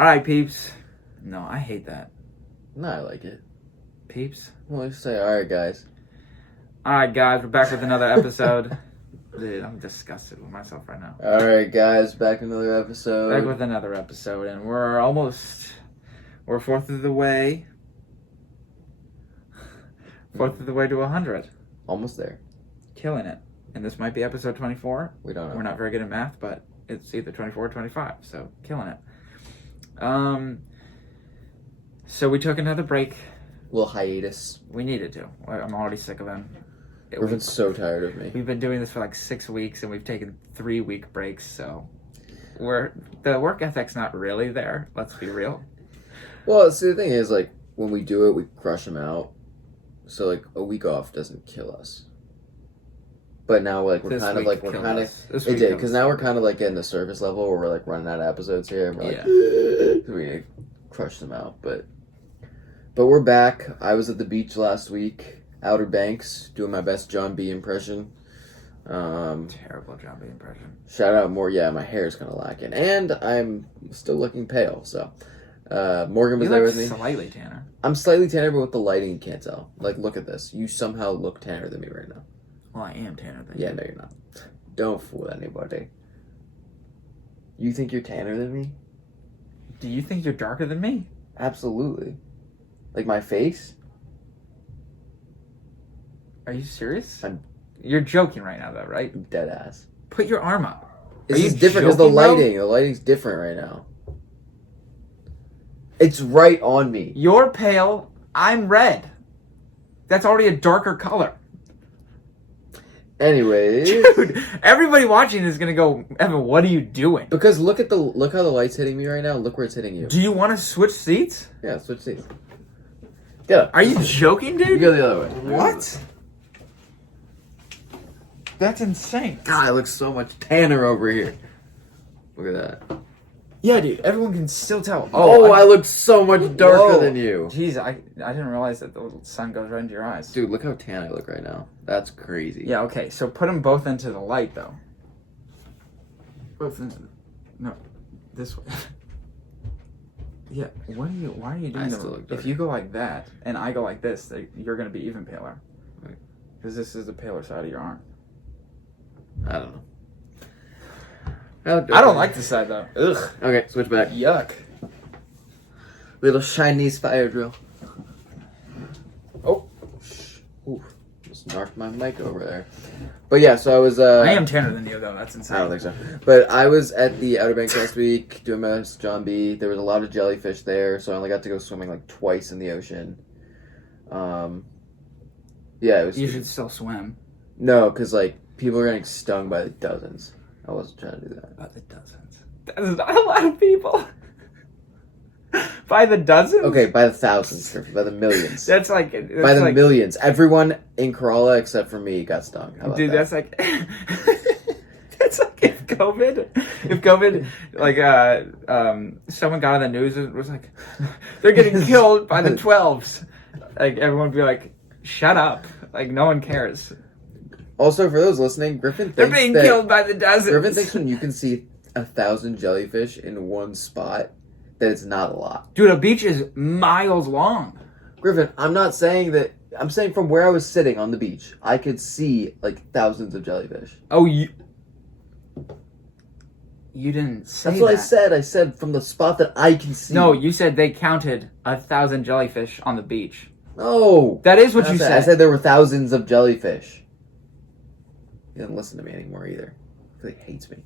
All right, peeps. No, I hate that. No, I like it. Peeps? Well, let's say, alright, guys. All right, guys, we're back with another episode. Dude, I'm disgusted with myself right now. Alright, guys, back with another episode. Back with another episode, and we're a fourth of the way. Fourth of the way to 100. Almost there. Killing it. And this might be episode 24. We don't know. We're not very good at math, but it's either 24 or 25, so killing it. So we took another break. Little hiatus. We needed to. I'm already sick of them. Griffin's so tired of me. We've been doing this for like 6 weeks, and we've taken 3-week breaks, so the work ethic's not really there. Let's be real. Well, see, the thing is, like, when we do it, we crush them out. So, like, a week off doesn't kill us. But now, like, it did, because now we're kind of, like, getting the surface level where we're, like, running out of episodes here, and we're like, so we need to crush them out, but we're back. I was at the beach last week, Outer Banks, doing my best John B. impression. Terrible John B. impression. Shout out more, my hair's kind of lacking, and I'm still looking pale, so... Morgan was there with me. Slightly tanner. I'm slightly tanner, but with the lighting, you can't tell. Like, look at this. You somehow look tanner than me right now. Well, I am tanner than you. Yeah, no, you're not. Don't fool anybody. You think you're tanner than me? Do you think you're darker than me? Absolutely. Like my face? Are you serious? You're joking right now, though, right? Dead ass. Put your arm up. This is different because the lighting's different right now. It's right on me. You're pale. I'm red. That's already a darker color. Anyways, dude, everybody watching is gonna go, Evan, what are you doing? Because look how the light's hitting me right now. Look where it's hitting you. Do you want to switch seats? Yeah, switch seats. Get up. Are you joking, dude? You go the other way. What? That's insane. God, I look so much tanner over here. Look at that. Yeah, dude. Everyone can still tell. I look so much darker than you. Jeez, I didn't realize that the sun goes right into your eyes. Dude, look how tan I look right now. That's crazy. Yeah, okay. So put them both into the light, though. No, this way. Yeah. Why are you doing that? If you go like that and I go like this, you're gonna be even paler. Right. Because this is the paler side of your arm. I don't know. I don't like this side though. Ugh. Okay, switch back. Yuck. Little Chinese fire drill. Oh. Ooh. Just knocked my mic over there. But yeah, so I was... I am tanner than you though, that's insane. I don't think so. But I was at the Outer Banks last week doing my John B. There was a lot of jellyfish there, so I only got to go swimming like twice in the ocean. Yeah, it was... You should still swim. No, because like people are getting stung by the dozens. I wasn't trying to do that. By the dozens. That is not a lot of people. By the dozens? Okay, by the thousands, by the millions. That's like... by the millions. Everyone in Kerala except for me got stung. How about dude, that? that's like... that's like if COVID, like, someone got on the news and was like, they're getting killed by the 12s. Like, everyone would be like, shut up. Like, no one cares. Also, for those listening, Griffin thinks they're being killed by the dozens. Griffin thinks when you can see 1,000 jellyfish in one spot, that it's not a lot. Dude, a beach is miles long. Griffin, I'm not saying that. I'm saying from where I was sitting on the beach, I could see like thousands of jellyfish. Oh, you didn't say that. That's what I said. I said from the spot that I can see. No, you said they counted 1,000 jellyfish on the beach. No. That is what you said. I said there were thousands of jellyfish. He doesn't listen to me anymore either. He like, hates me.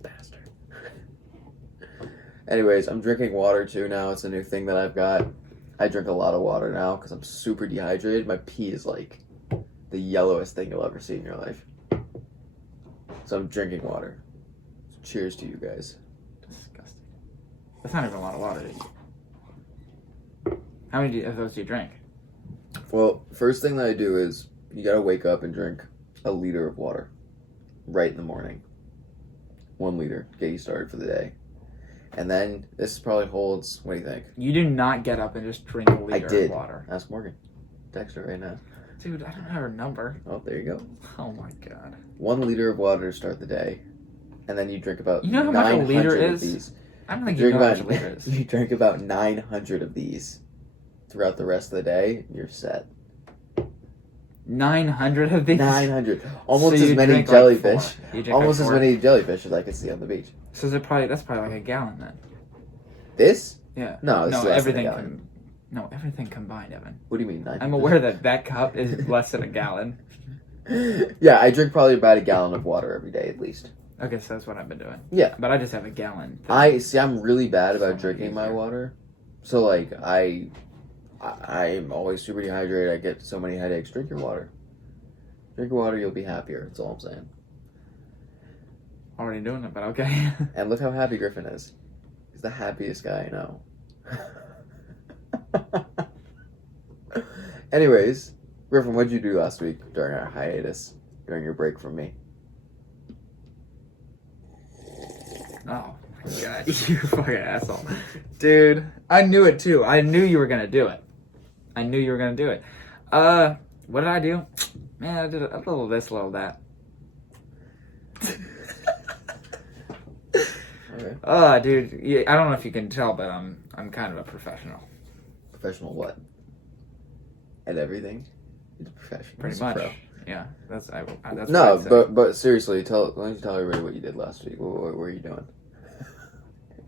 Bastard. Anyways, I'm drinking water too now. It's a new thing that I've got. I drink a lot of water now because I'm super dehydrated. My pee is like the yellowest thing you'll ever see in your life. So I'm drinking water. So cheers to you guys. Disgusting. That's not even a lot of water. How many of those do you drink? Well, first thing that I do is you gotta wake up and drink a liter of water right in the morning. 1 liter, get you started for the day. And then this probably holds, what do you think? You do not get up and just drink a liter of water. Ask Morgan. Text her right now. Dude, I don't have her number. Oh, there you go. Oh my god. 1 liter of water to start the day. And then you drink about You know how much a liter is? I don't think you know how much a liter is. You drink about 900 of these throughout the rest of the day, you're set. 900 of these? 900. Almost as many jellyfish. Almost as many jellyfish as I could see on the beach. So that's probably like a gallon then. This? Yeah. No, this is less than a gallon. Everything combined, Evan. What do you mean 900? I'm aware that cup is less than a gallon. Yeah, I drink probably about a gallon of water every day at least. Okay, so that's what I've been doing. Yeah. But I just have a gallon. I'm really bad about drinking my water. So, like, I'm always super dehydrated. I get so many headaches. Drink your water. Drink your water, you'll be happier. That's all I'm saying. Already doing it, but okay. And look how happy Griffin is. He's the happiest guy I know. Anyways, Griffin, what did you do last week during our hiatus? During your break from me? Oh, God, you fucking asshole. Dude, I knew it too. I knew you were going to do it. What did I do? Man, I did a little this, a little that. Okay. Dude, yeah, I don't know if you can tell, but I'm kind of a professional. Professional what? At everything? He's a professional. Pretty much. Pro. Yeah, that's no, but seriously, why don't you tell everybody what you did last week? What were you doing?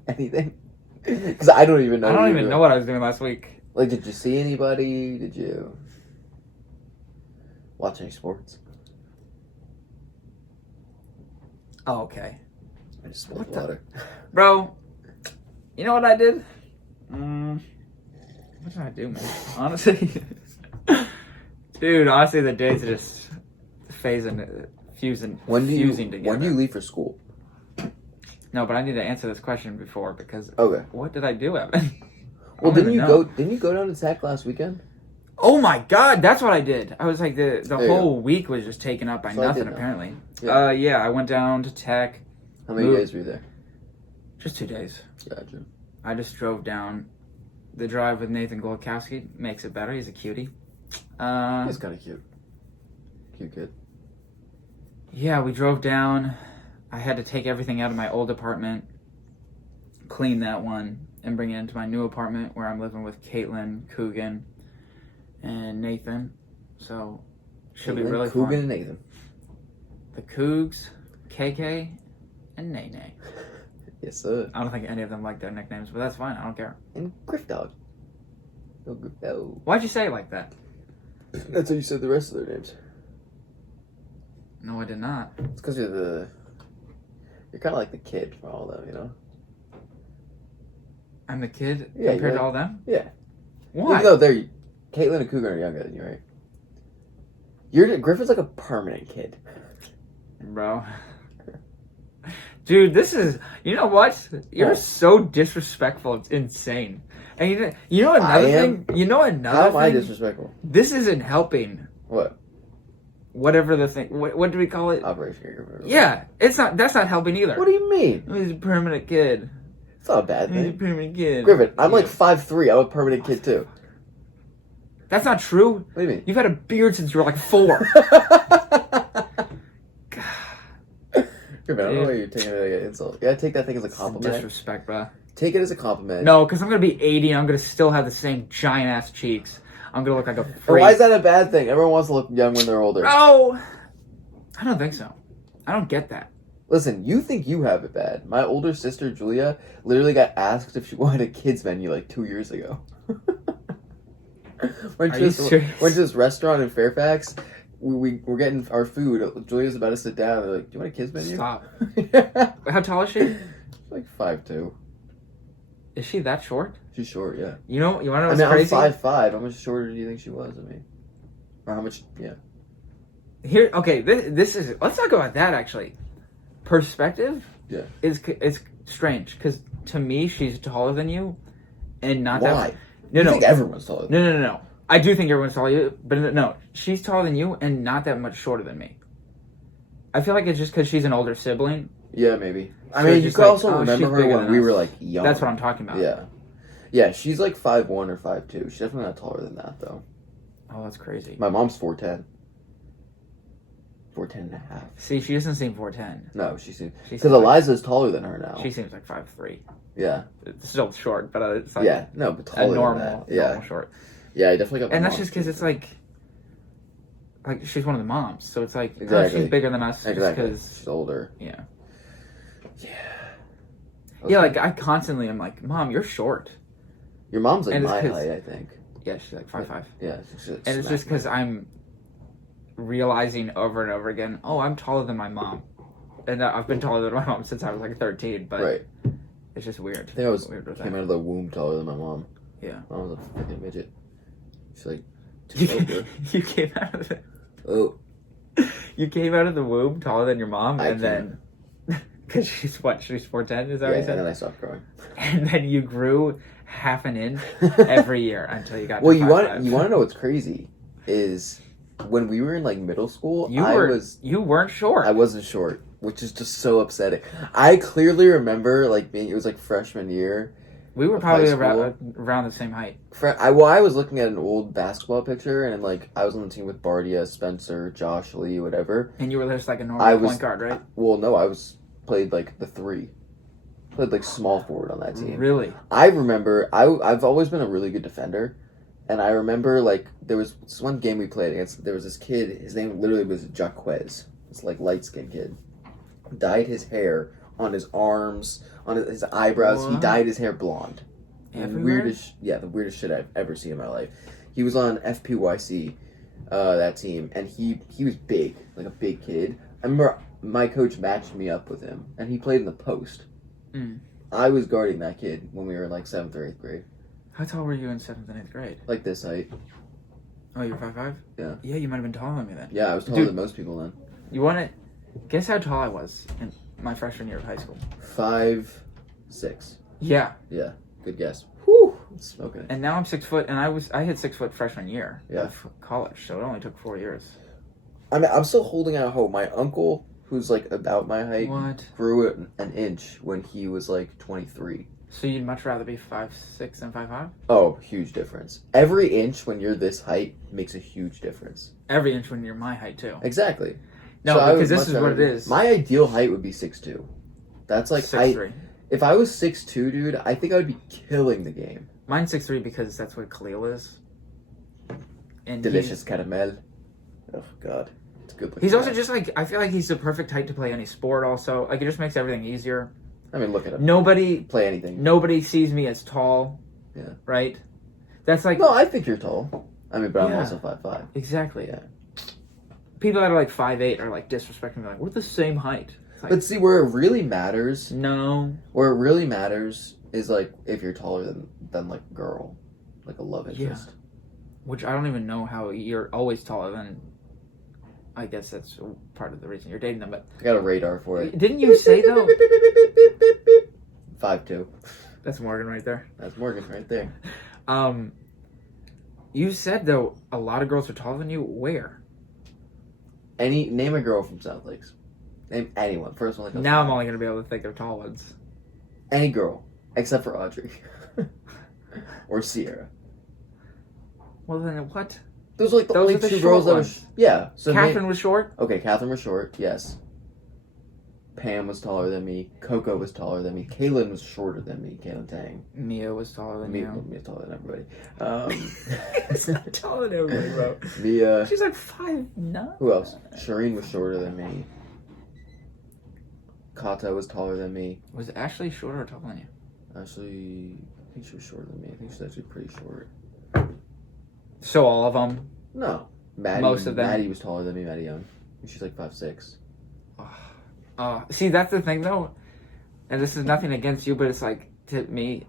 Anything? Because I don't even know. I don't even know what I was doing last week. Like, did you see anybody? Did you watch any sports? Oh, okay. I just spilled water. Bro, you know what I did? What did I do, man? Honestly. Dude, honestly, the days are just fusing together. When do you leave for school? No, but I need to answer this question before because okay. What did I do, Evan? Well, didn't you go down to Tech last weekend? Oh my God, that's what I did. I was like the whole week was just taken up by nothing apparently. Yeah. I went down to Tech. How many days were you there? Just 2 days. Gotcha. I just drove down. The drive with Nathan Golakowski makes it better. He's a cutie. He's kind of cute. Cute kid. Yeah, we drove down. I had to take everything out of my old apartment, clean that one, and bring it into my new apartment where I'm living with Caitlin, Coogan, and Nathan. So, should be really fun. Coogan and Nathan. The Cougs, KK, and Nene. Yes, sir. I don't think any of them like their nicknames, but that's fine. I don't care. And Griff Dog. Oh, Griff Dog. Why'd you say it like that? That's how you said the rest of their names. No, I did not. It's because you're kind of like the kid for all of them, you know? I'm the kid compared to all them? Yeah. Why? Even though Caitlin and Cougar are younger than you, right? Griffin's like a permanent kid. Bro. Dude, this is... You know what? You're so disrespectful. It's insane. And you know another thing? You know another thing? How am I disrespectful? This isn't helping. What? Whatever the thing... What do we call it? Operation Griffin. Yeah. That's not helping either. What do you mean? He's a permanent kid. It's not a bad thing. He's a permanent kid. Griffin, I'm like 5'3". I'm a permanent kid too. That's not true. What do you mean? You've had a beard since you were like 4. Griffin, I don't know why you're taking it as an insult. Yeah, take that thing as a compliment. Disrespect, bro. Take it as a compliment. No, because I'm going to be 80 and I'm going to still have the same giant-ass cheeks. I'm going to look like a freak. Why is that a bad thing? Everyone wants to look young when they're older. No! I don't think so. I don't get that. Listen, you think you have it bad. My older sister, Julia, literally got asked if she wanted a kids menu like 2 years ago. Went to this restaurant in Fairfax. We're getting our food. Julia's about to sit down. They're like, "Do you want a kids menu?" Stop. Yeah. How tall is she? Like 5'2". Is she that short? She's short, yeah. You want to know what's crazy? I'm 5'5". How much shorter do you think she was? Or how much? Yeah. Here, okay. This is. Let's talk about that actually. Perspective. Yeah. It's strange because to me she's taller than you, and not Why? that. No. I think everyone's taller. No. I do think everyone's taller than you, but no, she's taller than you and not that much shorter than me. I feel like it's just because she's an older sibling. Yeah, maybe. I mean, you could also remember her when we were like young. That's what I'm talking about. Yeah. Yeah, she's like 5'1" or 5'2". She's definitely not taller than that, though. Oh, that's crazy. My mom's 4'10". 4'10.5". See, she doesn't seem 4'10". No, she seems because Eliza's taller than her now. She seems like 5'3". Yeah, it's still short, but it's like but taller a normal, normal short. Yeah, I definitely got. And that's just because it's like she's one of the moms, so it's like she's bigger than us because she's older. Yeah. Yeah. Okay. Yeah, like I constantly am like, Mom, you're short. Your mom's like my height, I think. Yeah, she's like 5'5". Yeah, and it's just because I'm realizing over and over again, I'm taller than my mom, and I've been taller than my mom since I was like 13. But it's just weird. I think I came out of the womb taller than my mom. Yeah, my mom was a freaking midget. She's like you came out of it. Oh, you came out of the womb taller than your mom, and then because she's 4'10", is that what you said? And then I stopped growing. And then you grew half an inch every year until you got. Well, you want to know what's crazy is when we were in like middle school, you weren't short. I wasn't short, which is just so upsetting. I clearly remember it was like freshman year. We were probably around the same height. I was looking at an old basketball picture, and like I was on the team with Bardia, Spencer, Josh Lee, whatever. And you were just like a normal point guard, right? Well, no, I played like the 3. Played like small forward on that team. Really? I remember I've always been a really good defender, and I remember like there was this one game we played against. There was this kid. His name literally was Jaquez. This like light skinned kid. Dyed his hair on his arms, on his eyebrows. What? He dyed his hair blonde. Everywhere? The weirdest shit I've ever seen in my life. He was on FPYC, that team, and he was big, like a big kid. I remember my coach matched me up with him, and he played in the post. I was guarding that kid when we were in like 7th or 8th grade. How tall were you in 7th and 8th grade? Like this height. Oh, you were 5'5"? Yeah. Yeah, you might have been taller than me then. Yeah, I was taller than most people then. You want to guess how tall I was in my freshman year of high school? 5'6". Yeah. Yeah, good guess. Whew, I'm smoking it. And now I'm 6 foot, and I hit 6 foot freshman year of college, so it only took 4 years. I mean, I'm still holding out hope. My uncle, who's like about my height, grew an inch when he was like 23. So you'd much rather be 5'6" than 5'5"? Oh, huge difference. Every inch when you're this height makes a huge difference. Every inch when you're my height too. Exactly. No, so because this is what it is. My ideal height would be 6'2". That's like 6'3". If I was 6'2", dude, I think I would be killing the game. Mine's 6'3" because that's what Khalil is. And delicious caramel. Oh God. Good. He's also just like, I feel like he's the perfect height to play any sport also. Like, it just makes everything easier. I mean, look at him. Nobody play anything. Nobody sees me as tall. Yeah. Right? That's like... No, I think you're tall. I mean, but I'm also 5'5". Exactly. Yeah. People that are like 5'8" are like disrespecting me. Like, we're the same height. Like, but see, where it really matters... No. Where it really matters is like, if you're taller than like a girl. Like a love interest. Yeah. Which I don't even know how you're always taller than... I guess that's part of the reason you're dating them, but... I got a radar for it. Didn't you say, though... 5'2". That's Morgan right there. That's Morgan right there. You said, though, a lot of girls are taller than you. Where? Name a girl from South Lakes. Name anyone. First one that comes now I'm only going to be able to think of tall ones. Any girl. Except for Audrey. Or Sierra. Well, then what? Those are like the only two girls that were... Yeah. So Catherine was short? Okay, Catherine was short, yes. Pam was taller than me. Coco was taller than me. Kaylin was shorter than me. Kaylin Tang. Mia was taller than you. Mia's taller than everybody. It's not taller than everybody, bro. Mia. She's like 5'9". Who else? Shireen was shorter than me. Kata was taller than me. Was Ashley shorter or taller than you? Ashley, I think she was shorter than me. I think she's actually pretty short. So all of them? No. Maddie, most of them? Maddie was taller than me, Maddie Young. She's like 5'6". See, that's the thing, though. And this is nothing against you, but it's like, to me,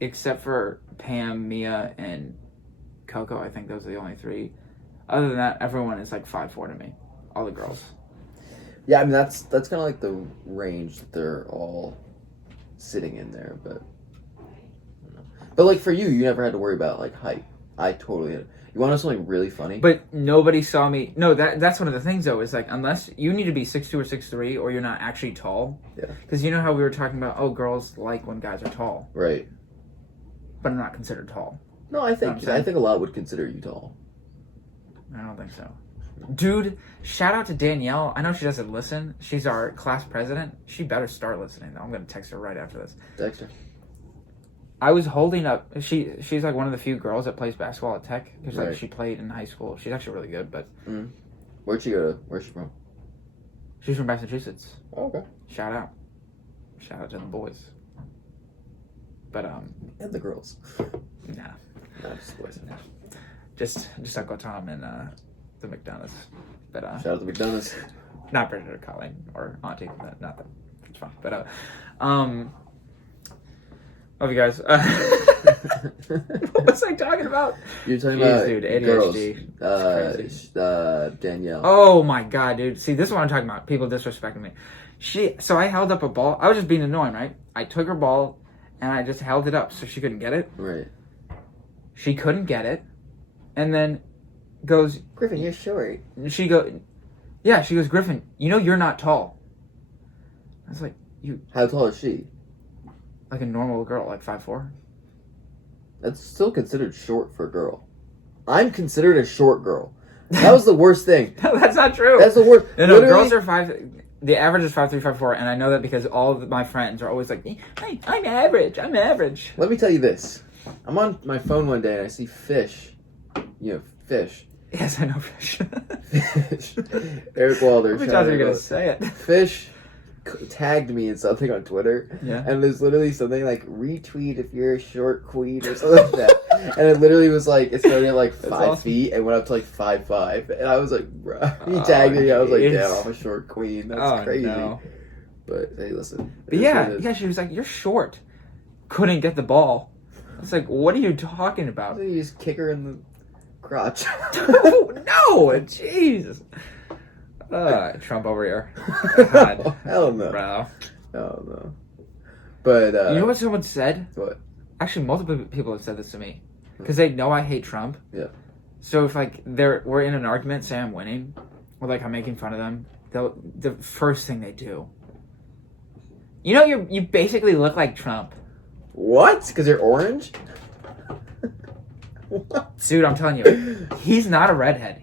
except for Pam, Mia, and Coco, I think those are the only three. Other than that, everyone is like 5'4" to me. All the girls. Yeah, I mean, that's kind of like the range that they're all sitting in there, but... But like for you never had to worry about like height. I totally did. You want to know something really funny? But nobody saw me. No, that's one of the things though. Is like unless you need to be 6'2" or 6'3", or you're not actually tall. Yeah. Because you know how we were talking about, girls like when guys are tall. Right. But I'm not considered tall. No, I think a lot would consider you tall. I don't think so. Dude, shout out to Danielle. I know she doesn't listen. She's our class president. She better start listening, though. I'm going to text her right after this. Text her. I was holding up. She's like one of the few girls that plays basketball at Tech. Because like she played in high school. She's actually really good, but... Where'd she go to? Where's she from? She's from Massachusetts. Oh, okay. Shout out. Shout out to the boys. But, And the girls. Nah. No, just the boys. Nah. Just Uncle Tom and the McDonough's. But shout out to McDonough's. Not Bridget or Colleen or Auntie. Not that. It's fine. But love you guys. What was I talking about? You're talking about dude, ADHD. Girls. Danielle. Oh my god, dude. See, this is what I'm talking about. People disrespecting me. So I held up a ball. I was just being annoying, right? I took her ball and I just held it up so she couldn't get it. Right. She couldn't get it. And then goes, Griffin, you're short. She goes, Griffin, you know you're not tall. I was like, you. How tall is she? Like a normal girl, like 5'4". That's still considered short for a girl. I'm considered a short girl. That was the worst thing. No, that's not true. That's the worst. No, girls are 5. The average is 5'3", 5'4", and I know that because all of my friends are always like, I'm average. Let me tell you this. I'm on my phone one day and I see fish. You know, fish. Yes, I know fish. Fish. Eric Walder. Which you're going to say it. Fish tagged me in something on Twitter. Yeah. And there's literally something like, retweet if you're a short queen or something like that. And it literally was like, it started at like 5 feet and went up to like 5'5". And I was like, bro. He tagged me. I was like, damn, I'm a short queen. That's crazy. No. But hey, listen. But yeah, she was like, you're short. Couldn't get the ball. It's like, what are you talking about? You just kick her in the crotch. No, Jesus. Trump over here. God. Oh, hell no. Bro. Hell no. But, you know what someone said? What? Actually, multiple people have said this to me. Because they know I hate Trump. Yeah. So if, like, we're in an argument, say I'm winning, or, like, I'm making fun of them, the first thing they do. You know, you basically look like Trump. What? Because you're orange? What? Dude, I'm telling you, he's not a redhead.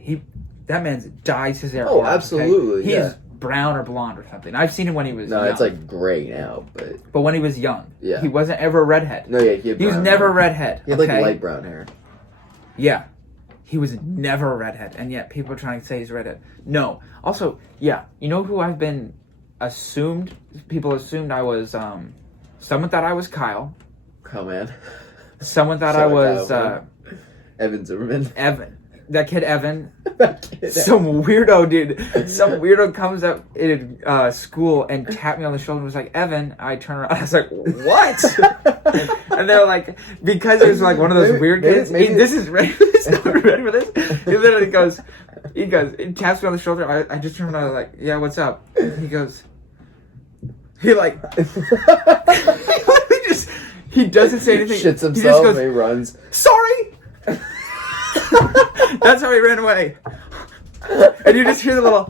That man's dyes his hair. Oh, absolutely. Okay? He's brown or blonde or something. I've seen him when he was young. No, it's like gray now, but when he was young, yeah, he wasn't ever a redhead. No, yeah, he was never a redhead. He had like light brown hair. Yeah, he was never a redhead, and yet people are trying to say he's a redhead. No. Also, yeah, you know who I've been assumed? People assumed I was. Someone thought I was Kyle. Kyle, man. Someone thought I was Evan Zimmerman. Evan. That kid Evan. Some weirdo, dude. Some weirdo comes up in school and tapped me on the shoulder and was like, Evan. I turn around. I was like, what? And they're like, because it was like one of those weird kids. This is ready for this. Not ready for this. He literally goes, he taps me on the shoulder. I just turned around. I was like, yeah, what's up? And he goes, he doesn't say anything. Shits himself. He just goes, and he runs. Sorry. That's how he ran away. And you just hear the little.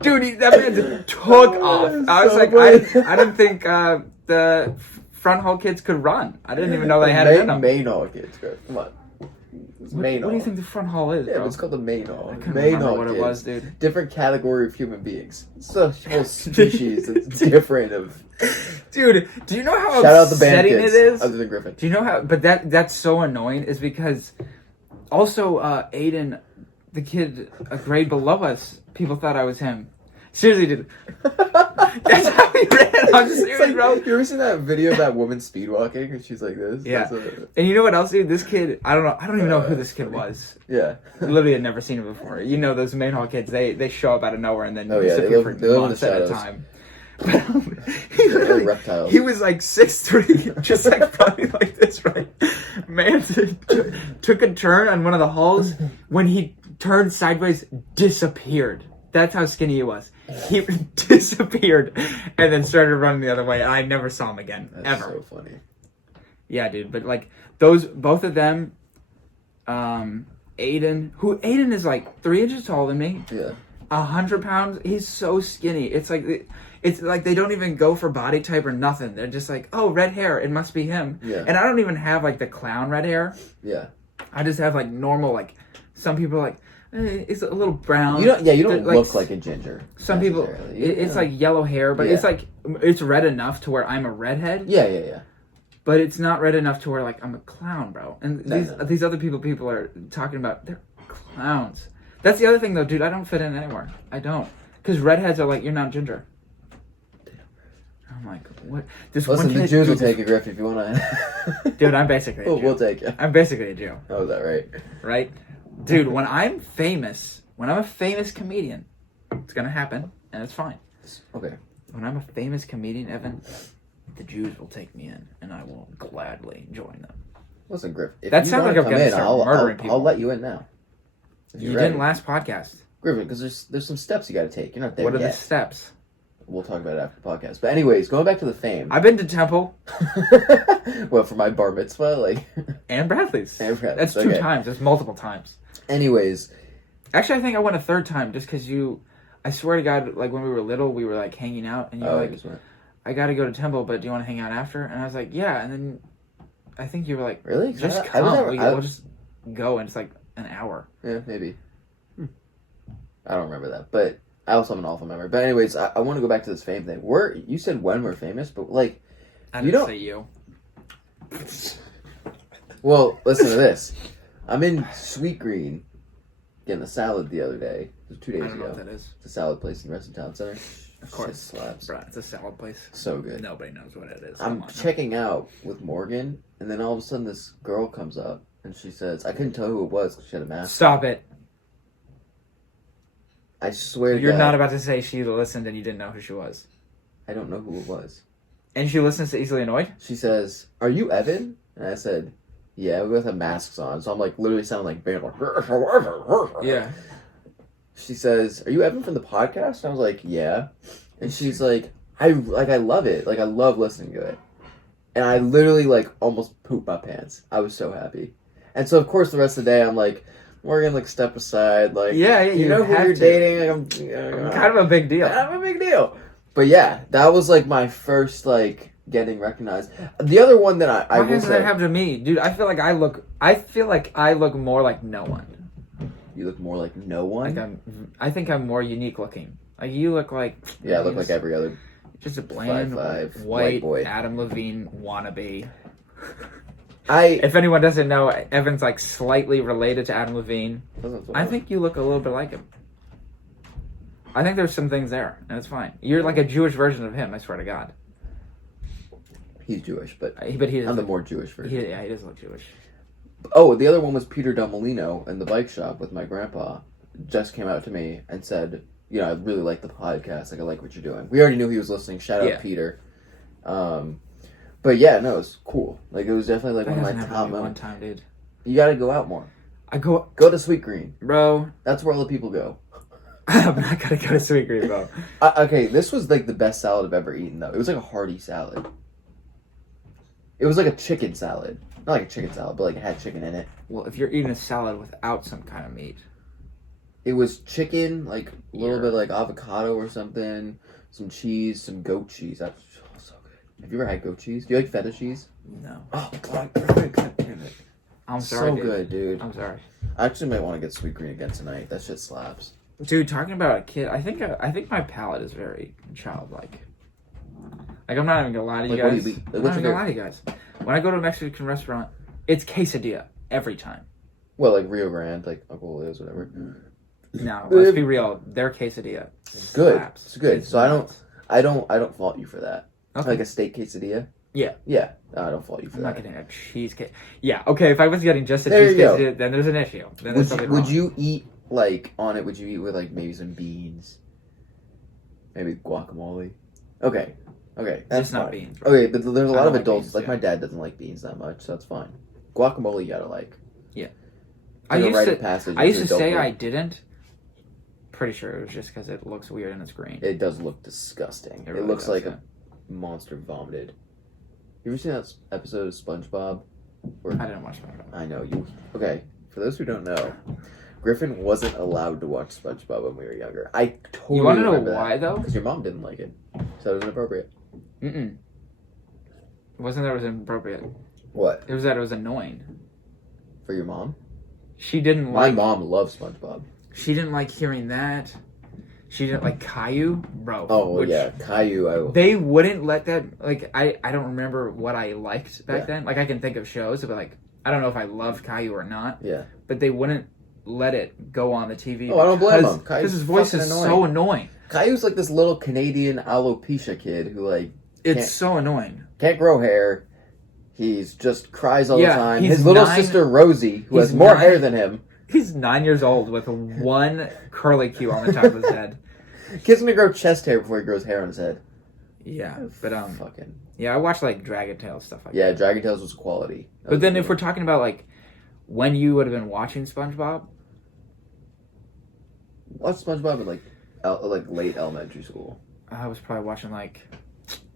Dude, that man took off. I was like, I didn't think the front hall kids could run. I didn't even know they had it in them. Main hall kids, come on. What do you think the front hall is? Yeah, bro? It's called the main hall. I couldn't remember what it was, dude. Different category of human beings. It's a whole species that's different of. Dude, do you know how Shout out the band upsetting kids, it is? Other than Griffin. Do you know how? But that's so annoying. Is because also Aiden, the kid a grade below us, people thought I was him. Seriously, dude. That's how he ran. I'm serious, like, bro. You ever seen that video of that woman speed walking and she's like this? Yeah. And you know what else, dude? This kid, I don't know. I don't even know who this kid was. Yeah. Literally had never seen him before. You know, those main hall kids, they show up out of nowhere and then disappear for months at a time. But reptiles. He was like 6'3", just like probably like this, right? Man took a turn on one of the halls. When he turned sideways, disappeared. That's how skinny he was. He disappeared and then started running the other way. And I never saw him again. That's ever. So funny. Yeah, dude. But like both of them, Aiden is like 3 inches taller than me. Yeah. 100 pounds. He's so skinny. It's like they don't even go for body type or nothing. They're just like, oh, red hair. It must be him. Yeah. And I don't even have like the clown red hair. Yeah. I just have like normal, like some people are like, It's a little brown. You don't look like a ginger. Some people, it's like yellow hair, but it's like, it's red enough to where I'm a redhead. Yeah. But it's not red enough to where, like, I'm a clown, bro. And these other people are talking about, they're clowns. That's the other thing, though, dude. I don't fit in anywhere. I don't. Because redheads are like, you're not ginger. I'm like, what? Listen, the Jews will take you, Griff, if you want to. Dude, I'm basically a Jew. We'll take you. I'm basically a Jew. Oh, is that right? Right? Dude, when I'm a famous comedian, it's going to happen, and it's fine. Okay. When I'm a famous comedian, Evan, the Jews will take me in, and I will gladly join them. Listen, Griff, if that you sounds like I'm going to start murdering people. I'll let you in now. You didn't last podcast. Griffin, because there's some steps you got to take. You're not there yet. What are the steps? We'll talk about it after the podcast. But anyways, going back to the fame. I've been to Temple. Well, for my bar mitzvah, like. And Bradley's. That's 2 times. That's multiple times. Anyways. Actually, I think I went a 3rd time just because I swear to God, like when we were little, we were like hanging out and you were like, I got to go to Temple, but do you want to hang out after? And I was like, yeah. And then I think you were like, really? Just come. We'll just go and it's like an hour. Yeah, maybe. I don't remember that, but I also have an awful memory. But anyways, I want to go back to this fame thing. You said when we're famous, but like, I didn't say you. Well, listen to this. I'm in Sweet Green getting a salad the other day. It was 2 days ago. I don't know what that is. It's a salad place in Reston Town Center. Of course. Shit slaps. Bro, it's a salad place. So good. Nobody knows what it is. I'm checking out with Morgan, and then all of a sudden this girl comes up, and she says, I couldn't tell who it was because she had a mask. Stop it. I swear You're not about to say she listened and you didn't know who she was. I don't know who it was. And she listens to Easily Annoyed? She says, are you Evan? And I said, yeah, we both have masks on. So I'm like literally sounding like being like, yeah. She says, are you Evan from the podcast? And I was like, yeah. And she's like, I love it. Like, I love listening to it. And I literally like almost pooped my pants. I was so happy. And so of course the rest of the day I'm like, we're gonna like step aside, like you know who you're dating. I'm kind of a big deal. I'm a big deal. But yeah, that was like my first like getting recognized. The other one that I will say, that happen to me, dude. I feel like I look more like no one. You look more like no one. Like I think I'm more unique looking. Like you look like I look like every other. Just a bland 5'5" white boy. Adam Levine wannabe. If anyone doesn't know, Evan's like slightly related to Adam Levine. I think you look a little bit like him. I think there's some things there, and it's fine. You're like a Jewish version of him, I swear to God. He's Jewish, but he I'm the more Jewish version. He does look Jewish. Oh, the other one was Peter Domolino in the bike shop with my grandpa. Just came out to me and said, you know, I really like the podcast. Like, I like what you're doing. We already knew he was listening. Shout out Peter. But yeah, no, it was cool. Like, it was definitely like one of my top moments. One time, dude. You gotta go out more. Go to Sweet Green. Bro. That's where all the people go. I'm not gonna go to Sweet Green, bro. Okay, this was like the best salad I've ever eaten, though. It was like a hearty salad. It was like a chicken salad. Not like a chicken salad, but like it had chicken in it. Well, if you're eating a salad without some kind of meat. It was chicken, like a little bit like avocado or something, some cheese, some goat cheese. That's so good. Have you ever had goat cheese? Do you like feta cheese? No. Oh, God. I'm sorry, so good, dude. I'm sorry. I actually might want to get Sweet Green again tonight. That shit slaps. Dude, talking about a kid, I think my palate is very childlike. Like, I'm not even gonna lie to you guys. What do you eat? I'm not even gonna lie to you guys. When I go to a Mexican restaurant, it's quesadilla every time. Well, like Rio Grande, like Uncle Leo's, whatever. No, let's be real. Their quesadilla good. slaps. It's good. So I don't fault you for that. Okay. Like a steak quesadilla. Yeah. Yeah. I don't fault you for that. I'm not getting a cheesecake. Yeah. Okay. If I was getting just a cheesecake, then there's an issue. Then there's something wrong. Would you eat like on it? Would you eat with like maybe some beans? Maybe guacamole. Okay. That's not fine. beans. Right? Okay, but there's a lot of adults. Beans, like my dad doesn't like beans that much, so that's fine. Guacamole you gotta like. Yeah. I used to say I didn't. Pretty sure it was just because it looks weird and it's green. It does look disgusting. It really looks does, like a monster vomited. You ever seen that episode of SpongeBob? I didn't watch SpongeBob. I know you. Okay, for those who don't know, Griffin wasn't allowed to watch SpongeBob when we were younger. I totally. You want to know why though? Because your mom didn't like it, so it was inappropriate. It wasn't that it was inappropriate. What? It was that it was annoying. For your mom? She didn't My like... mom loves SpongeBob. She didn't like hearing that. She didn't like Caillou, bro. Oh, yeah. Caillou. They wouldn't let that... Like, I don't remember what I liked back then. Like, I can think of shows, but, like, I don't know if I loved Caillou or not. Yeah. But they wouldn't let it go on the TV. Oh, I don't blame him. Because his voice is so annoying. Caillou's like this little Canadian alopecia kid who, like... It's so annoying. Can't grow hair. He's just cries all the time. His little 9, sister, Rosie, who has more hair than him. He's 9 years old with one curly Q on the top of his head. Kid's gonna grow chest hair before he grows hair on his head. Yeah, but fucking yeah, I watched like Dragon Tales stuff like that. Yeah, Dragon Tales was quality. But then if we're talking about like when you would have been watching SpongeBob, watched SpongeBob in like late elementary school. I was probably watching like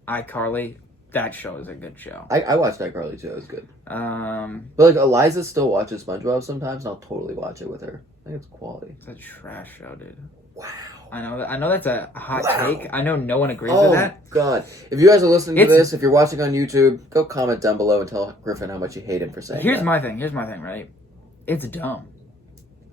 iCarly. That show is a good show. I watched iCarly too. It was good. But like Eliza still watches SpongeBob sometimes, and I'll totally watch it with her. I think it's quality. It's a trash show, dude. Wow. I know that's a hot take. I know no one agrees with that. Oh, God. If you guys are listening to this, if you're watching on YouTube, go comment down below and tell Griffin how much you hate him for saying Here's my thing, right? It's dumb.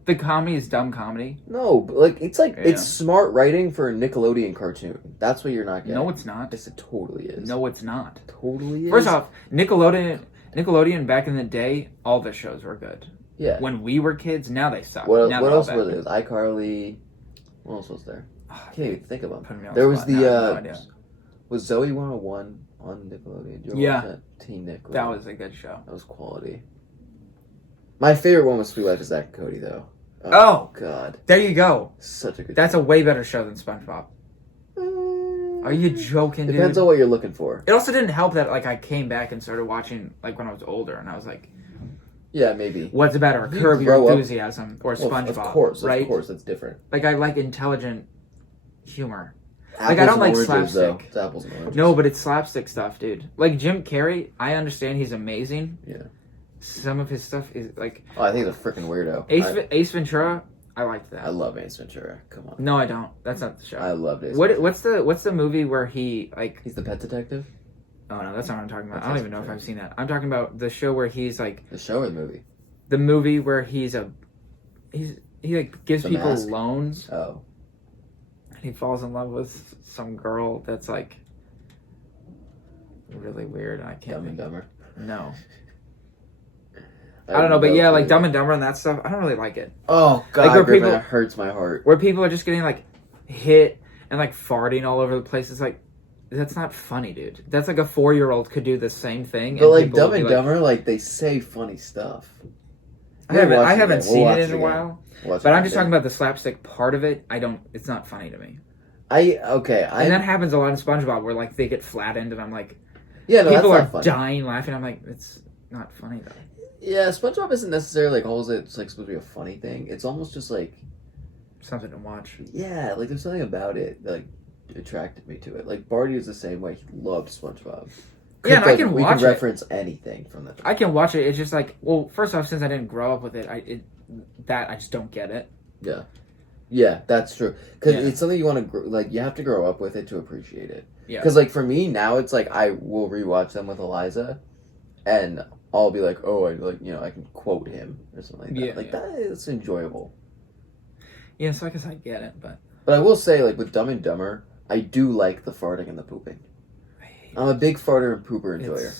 The comedy is dumb comedy. No, but like it's smart writing for a Nickelodeon cartoon. That's what you're not getting. No, it's not. Yes, it totally is. No, it's not. Totally is. First off, Nickelodeon back in the day, all the shows were good. Yeah. When we were kids, now they suck. What else were there? iCarly. What else was there? I can't even think of them. There was was Zoe 101 on Nickelodeon? Did you ever watch that? Teen Nickelodeon. That was a good show. That was quality. My favorite one was Sweet Life of Zack and Cody, though. Oh God! There you go. Such a good. That's a way better show than SpongeBob. Are you joking, dude? Depends on what you're looking for. It also didn't help that like I came back and started watching like when I was older, and I was like, yeah, maybe. What's better, Curb Your Enthusiasm or SpongeBob? Of course, right? That's different. Like I like intelligent humor. Apples like I don't like oranges, slapstick. It's apples and oranges. No, but it's slapstick stuff, dude. Like Jim Carrey, I understand he's amazing. Yeah. Some of his stuff is like. Oh, I think he's a freaking weirdo. Ace Ventura, I liked that. I love Ace Ventura. Come on. No, I don't. That's not the show. I loved Ace Ventura. What's the movie where he like? He's the pet detective. Oh no, that's not what I'm talking about. I don't even know if I've seen that. I'm talking about the show where he's like. The show or the movie? The movie where he like gives people Mask? loans. Oh. And he falls in love with some girl that's like really weird. I can't. Dumb and Dumber. No. I don't know, but yeah, like Dumb and Dumber and that stuff, I don't really like it. Oh God, like Griffin, it hurts my heart. Where people are just getting like hit and like farting all over the place. It's like that's not funny, dude. That's like a 4-year-old could do the same thing. But like Dumb and Dumber, like they say funny stuff. I haven't seen it in a while. But I'm just talking about the slapstick part of it. It's not funny to me. And that happens a lot in SpongeBob where like they get flattened and I'm like, yeah, no, people are dying laughing. I'm like, it's not funny though. Yeah, SpongeBob isn't necessarily like always it's like supposed to be a funny thing. It's almost just like something to watch. Yeah, like there's something about it that like attracted me to it. Like Barty is the same way. He loved SpongeBob. Yeah, and I can watch it. We can reference anything from that. I can watch it. It's just like, well, first off, since I didn't grow up with it, I just don't get it. Yeah, yeah, that's true. Because it's something you want to like. You have to grow up with it to appreciate it. Yeah. Because like for me now, it's like I will rewatch them with Eliza, and I'll be like, oh, I can quote him or something like that. That is enjoyable. Yeah, so I guess I get it, but I will say, like with Dumb and Dumber, I do like the farting and the pooping. I'm a big farter and pooper enjoyer.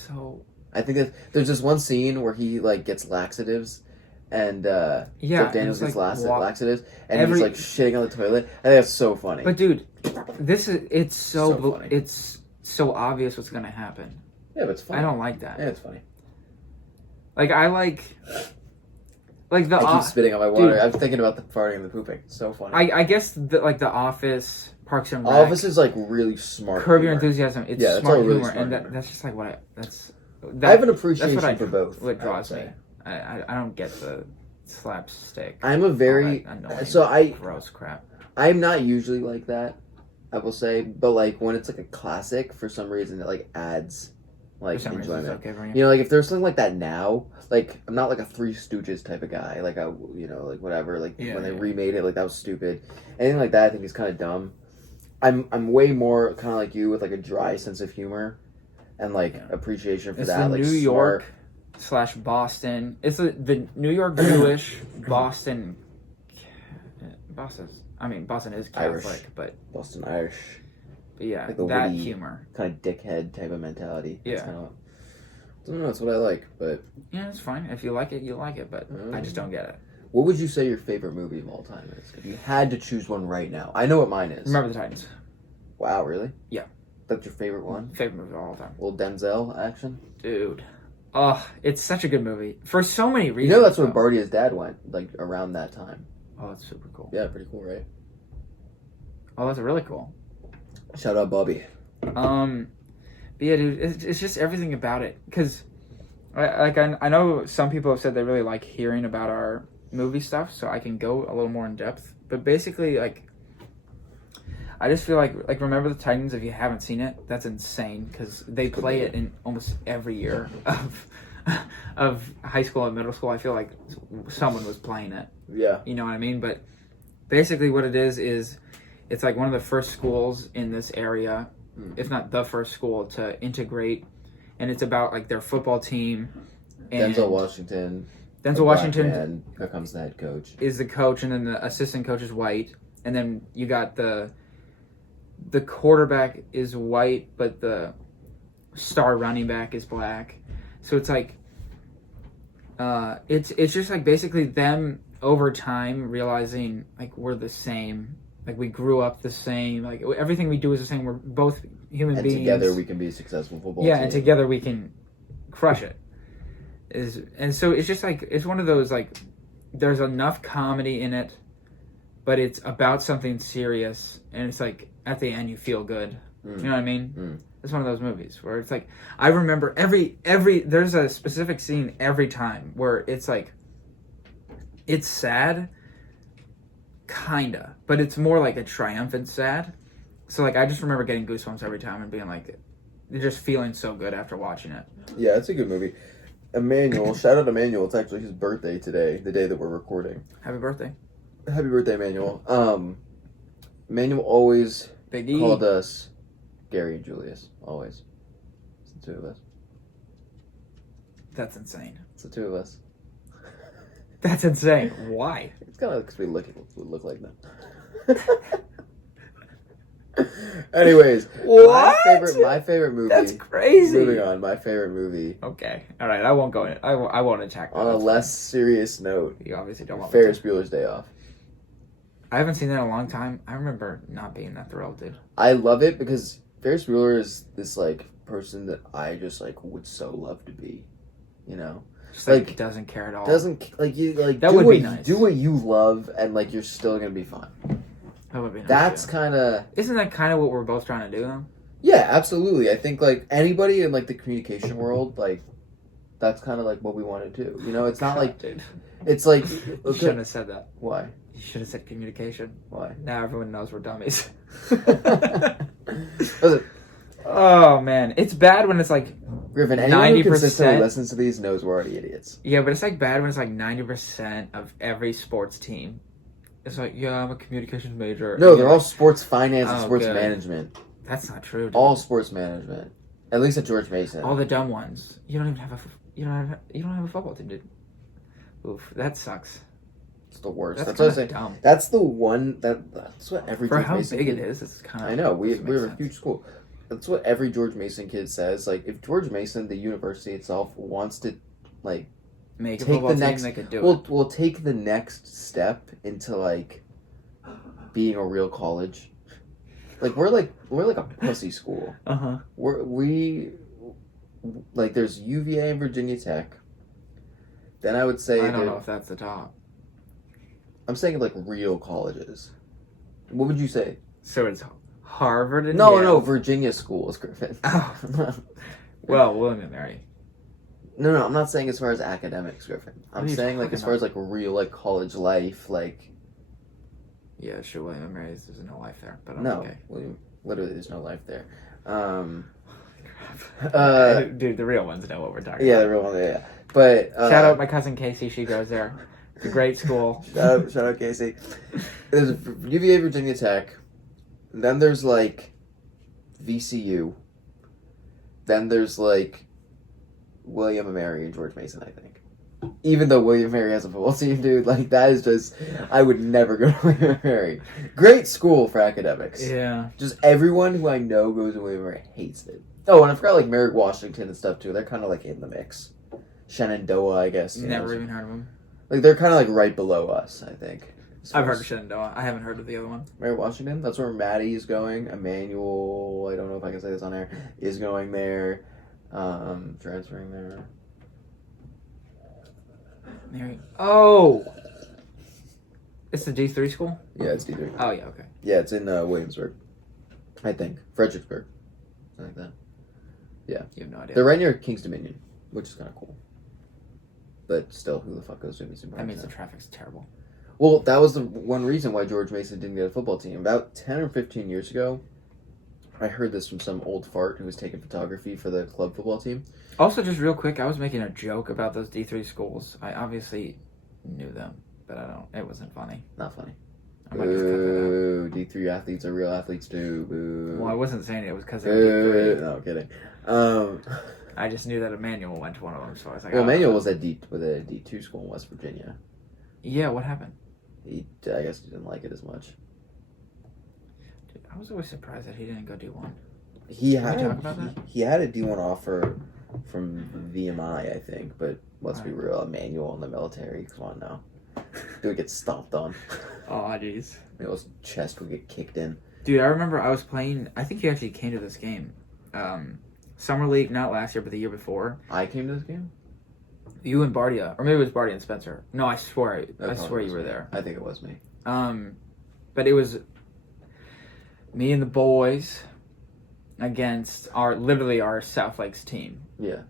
I think that there's this one scene where he like gets laxatives, and Jeff Daniels gets laxatives, and he's like shitting on the toilet. I think that's so funny. But dude, it's so it's so obvious what's gonna happen. Yeah, but it's funny. I don't like that. Yeah, it's funny. Like I like the. I keep spitting on my water. Dude, I'm thinking about the farting and the pooping. It's so funny. I guess The Office, Parks and Rec. Office is like really smart. Curb Your Enthusiasm. It's smart humor, and that's just like what I have an appreciation for both. What draws me. I don't get the slapstick. I'm a very gross crap. I'm not usually like that, I will say, but like when it's like a classic, for some reason it like adds like enjoyment. Okay, you know, like if there's something like that now, like I'm not like a Three Stooges type of guy. Like like whatever. Like when they remade it, like that was stupid. Anything like that, I think is kind of dumb. I'm way more kind of like you with like a dry sense of humor, and like appreciation for that. Like New York / Boston. It's the New York Jewish, Boston Boston is Irish. Catholic, but Boston Irish. But yeah, like that witty, humor. kind of dickhead type of mentality. Yeah. I don't know. That's what I like, but Yeah, it's fine. If you like it, you like it. But I just don't get it. What would you say your favorite movie of all time is? If you had to choose one right now, I know what mine is. Remember the Titans. Wow, really? Yeah. That's your favorite one? Favorite movie of all time. Little Denzel action? Dude. Oh, it's such a good movie. For so many reasons. You know that's where Bardia's dad went, like, around that time. Oh, that's super cool. Yeah, pretty cool, right? Oh, that's really cool. Shout out Bobby. But yeah, dude, it's just everything about it. Because, I know some people have said they really like hearing about our movie stuff, so I can go a little more in depth. But basically, like, I just feel like Remember the Titans, if you haven't seen it, that's insane because they play it in almost every year of high school and middle school. I feel like someone was playing it. Yeah. You know what I mean? But basically what it is it's like one of the first schools in this area, if not the first school, to integrate. And it's about like their football team. And Denzel Washington. Man, becomes the head coach. Is the coach, and then the assistant coach is white. And then you got the quarterback is white, but the star running back is black. So it's like, it's just like basically them over time realizing like we're the same, like we grew up the same, like everything we do is the same. We're both human beings. And together we can be a successful football team. Yeah, and together we can crush it. And so it's just like, it's one of those like, there's enough comedy in it, but it's about something serious, and it's like at the end you feel good. You know what I mean? It's one of those movies where it's like, I remember every there's a specific scene every time where it's like, it's sad, kinda, but it's more like a triumphant sad. So like I just remember getting goosebumps every time and being like, just feeling so good after watching it. Yeah, it's a good movie. Emmanuel, shout out Emmanuel. It's actually his birthday today, the day that we're recording. Happy birthday. Happy birthday, Emmanuel. Emmanuel always Big E. called us Gary and Julius. Always. It's the two of us. That's insane. It's the two of us. That's insane. Why? It's kind of because we look like them. Anyways, what? My favorite movie. That's crazy. Moving on, my favorite movie. Okay, all right. I won't go in. I won't attack that. On a less serious note, you obviously don't want Ferris Bueller's Day Off. I haven't seen that in a long time. I remember not being that thrilled, dude. I love it because Ferris Bueller is this like person that I just like would so love to be. You know. Just like doesn't care at all. Doesn't like you like that do would what, be nice. Do what you love and like you're still gonna be fine. That would be nice. That's kind of. Isn't that kind of what we're both trying to do though? Yeah, absolutely. I think like anybody in like the communication world, like that's kind of like what we want to do. You know, it's not like dude. It's like you shouldn't have said that. Why? You should have said communication. Why? Now everyone knows we're dummies. Listen, oh man, it's bad when it's like Griffin. Anyone who consistently listens to these knows we're already idiots. Yeah, but it's like bad when it's like 90% of every sports team. It's like, yeah, I'm a communications major. No, they're all sports finance and sports management. That's not true, dude. All sports management. At least at George Mason. All the dumb ones. You don't even have a football team, dude. Oof, that sucks. It's the worst. That's what I'm saying. Dumb. That's the one that's what every for George how Mason big kid, it is. It's kind of. I know we're a huge school. That's what every George Mason kid says. Like if George Mason, the university itself, wants to like make a football team, they could do it. We'll take the next step into like being a real college. Like we're like a pussy school. We like there's UVA and Virginia Tech. Then I would say I don't know if that's the top. I'm saying like real colleges. What would you say? So it's Harvard and No, Virginia schools, Griffin. Oh. Well, William and Mary. No, I'm not saying as far as academics, Griffin. I'm saying like as far as like real like college life, like. Yeah, sure. William and Mary, there's no life there, but okay. Literally, there's no life there. Dude, the real ones know what we're talking about. Yeah, the real ones. Yeah, but shout out my cousin Casey. She goes there. It's a great school. shout out Casey. There's UVA, Virginia Tech. Then there's like VCU. Then there's like William and Mary and George Mason, I think. even though William Mary has a football team, dude, like that is just, I would never go to William Mary. Great school for academics. Yeah. Just everyone who I know goes to William Mary hates it. Oh, and I forgot like Merrick Washington and stuff too. They're kind of like in the mix. Shenandoah, I guess. Never even heard of them. Like they're kind of like right below us, I think. I've heard of Shenandoah. I haven't heard of the other one. Merrick Washington. That's where Maddie is going. Emmanuel, I don't know if I can say this on air, is going there. Transferring there. Mary. Oh! It's the D3 school? Yeah, it's D3. Oh, yeah, okay. Yeah, it's in Williamsburg. I think. Fredericksburg. Something like that. Yeah. You have no idea. They're right near King's Dominion, which is kind of cool. But still, who the fuck goes to amusement parks? That means the traffic's terrible. Well, that was the one reason why George Mason didn't get a football team. About 10 or 15 years ago, I heard this from some old fart who was taking photography for the club football team. Also, just real quick, I was making a joke about those D3 schools. I obviously knew them, but it wasn't funny. Not funny. I might just cut that out. D3 athletes are real athletes too. Boo. Well, I wasn't saying it was because they were D3. No, kidding. I just knew that Emmanuel went to one of them, so I was like, well, Emmanuel was with a D2 school in West Virginia. Yeah, what happened? I guess he didn't like it as much. Dude, I was always surprised that he didn't go D1. He had a D1 offer from VMI, I think, but let's be real, Emmanuel in the military. Come on now. Dude get stomped on. Oh, jeez. His chest would get kicked in. Dude, I remember I was playing, I think you actually came to this game. Summer League, not last year, but the year before. I came to this game? You and Bardia, or maybe it was Bardia and Spencer. No, I swear you were there. I think it was me. But it was me and the boys against literally our South Lakes team. Yeah.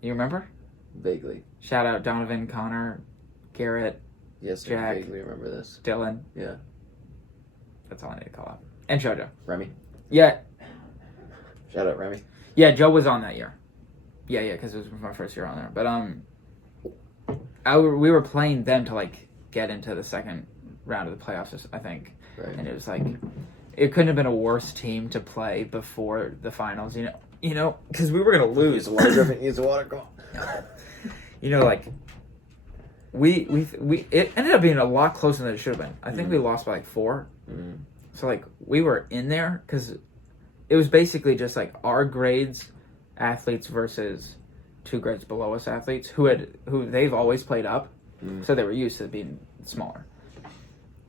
You remember? Vaguely. Shout out Donovan, Connor, Garrett. Yes, Jack. I vaguely remember this. Dylan. Yeah. That's all I need to call out. And Jojo. Remy. Yeah. Shout out Remy. Yeah, Joe was on that year. Yeah, because it was my first year on there. But we were playing them to like get into the second round of the playoffs, I think. Right. And it was like it couldn't have been a worse team to play before the finals. You know, because we were gonna lose. Use the water, Griffin. Use the water. Come on. You know, like we it ended up being a lot closer than it should have been. I think we lost by like 4. Mm. So like we were in there because it was basically just like our grades athletes versus 2 grades below us athletes who they've always played up, so they were used to being smaller.